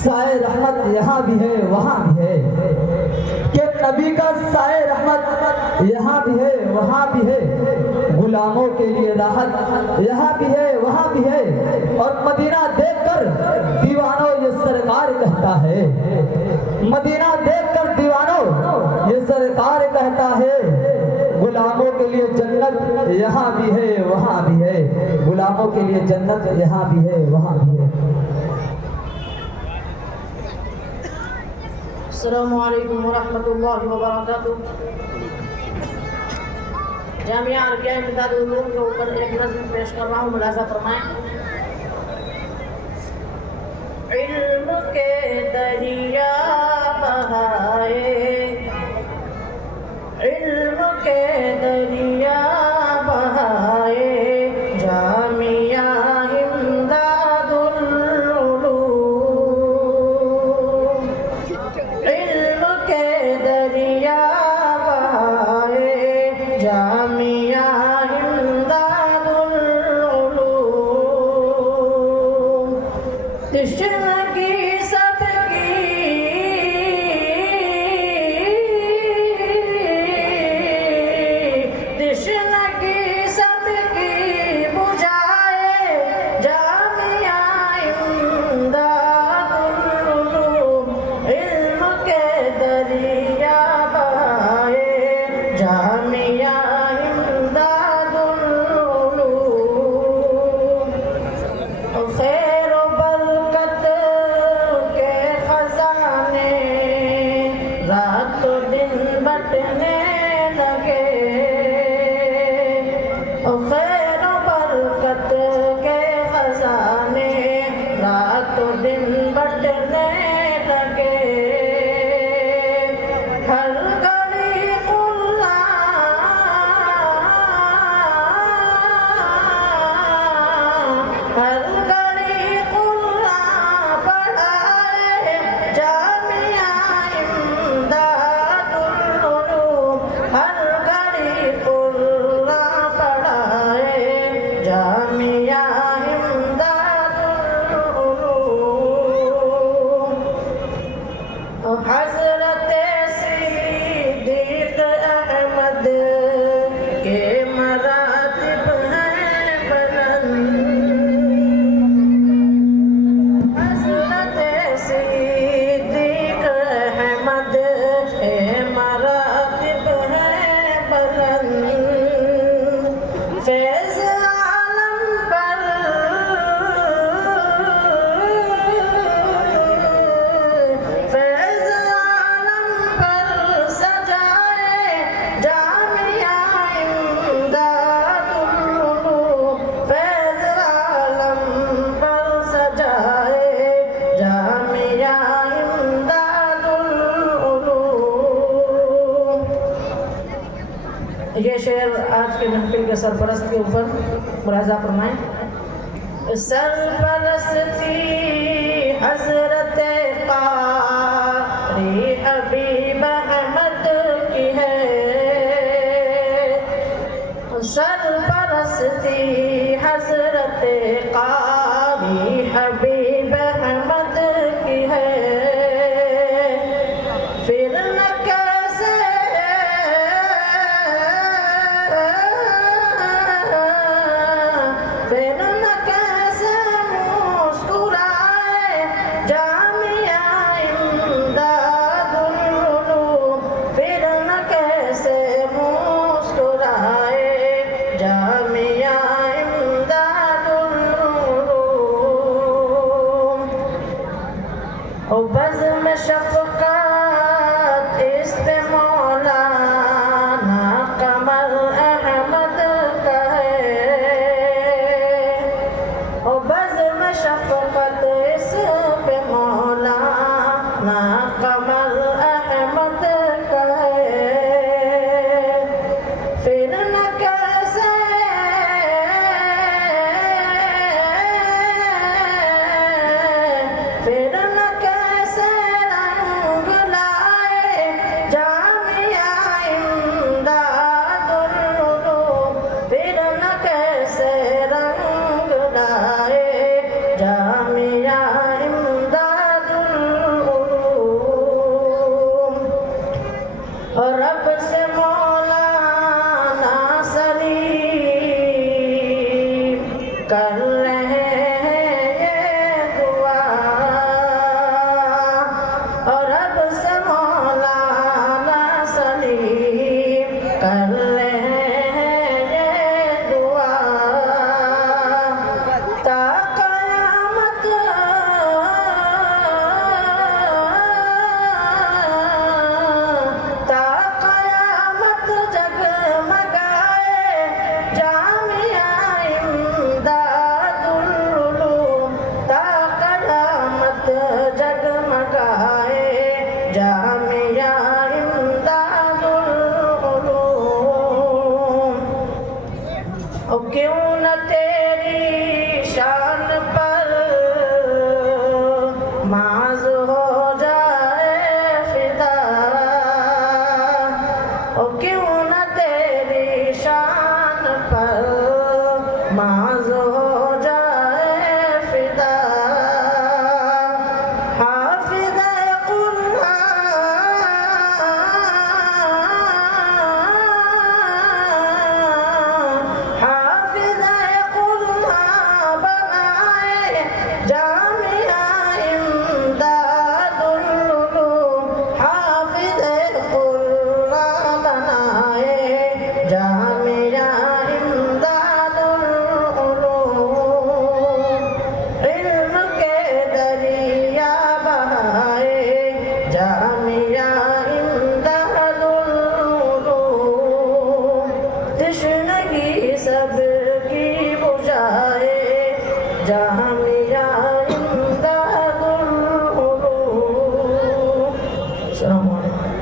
साए रहमत यहाँ भी है वहाँ भी है, कि नबी का साए रहमत यहाँ भी है वहाँ भी है, गुलामों के लिए राहत यहाँ भी है वहाँ भी है। और मदीना देखकर दीवानों ये सरकार कहता है, मदीना देखकर दीवानों ये सरकार कहता है, गुलामों के लिए जन्नत यहाँ भी है वहाँ भी है, गुलामों के लिए जन्नत यहाँ भी है वहाँ भी है। अस्सलामु अलैकुम व रहमतुल्लाहि व बरकातुहू। जामिया अरबिया इमदाद उलूम के ऊपर एक नज़्म पेश कर रहा हूँ, मुलाज़ा फरमाएं। इल्म के दरिया बहाए, इल्म के दरिया बहाए, जामिया इमदादुल उलूम। इल्म के दरिया बहाए, जामिया इमदादुल उलूम। तशन्नुकी सबकी, तशन्नुकी सबकी बुझाए, जामिया इमदादुल उलूम। इल्म के दरिया बहाए, जामिया इमदादुल उलूम। खैर बरकत के खजाने रात दिन बटने लगे, खैर बरकत के खजाने रात दिन बटने लगे। हर घड़ी खुला, हर घड़ी खुला पढ़ाए, जामिया इमदादुल उलूम। हर घड़ी खुला पढ़ाए, जामिया इमदादुल उलूम। हज़रत सिद्दीक़ अहमद के मरातिब हैं बुलंद, हज़रत सिद्दीक़ अहमद के मरातिब हैं बुलंद। फैज़ आलम पर, फैज़ आलम पर सजाए, जामिया इमदादुल उलूम। फैज़ आलम पर सजाए, जामिया इमदादुल उलूम। ये शेर आज के महफिल के सरपरस्त के ऊपर मुलाज़ा फरमाएं। सरपरस्ती हज़रत क़ारी हबीब अहमद की है, सरपरस्ती हज़रत क़ारी हबीब अहमद की है। फिर न कैसे, फिर न कैसे मुस्कुराए, जामिया इमदादुल उलूम। फिर न कैसे मुस्कुराए, जामिया इमदादुल उलूम। ओ बज़्म शफ़क़त इस्ते मौलाना कमर अहमद का है, ओ बज़्म शफ़क़त इस पे मौलाना कमर अहमद का है। फिर न कैसे, फिर न कैसे रंग लाए, जा अस्सलाम वालेकुम।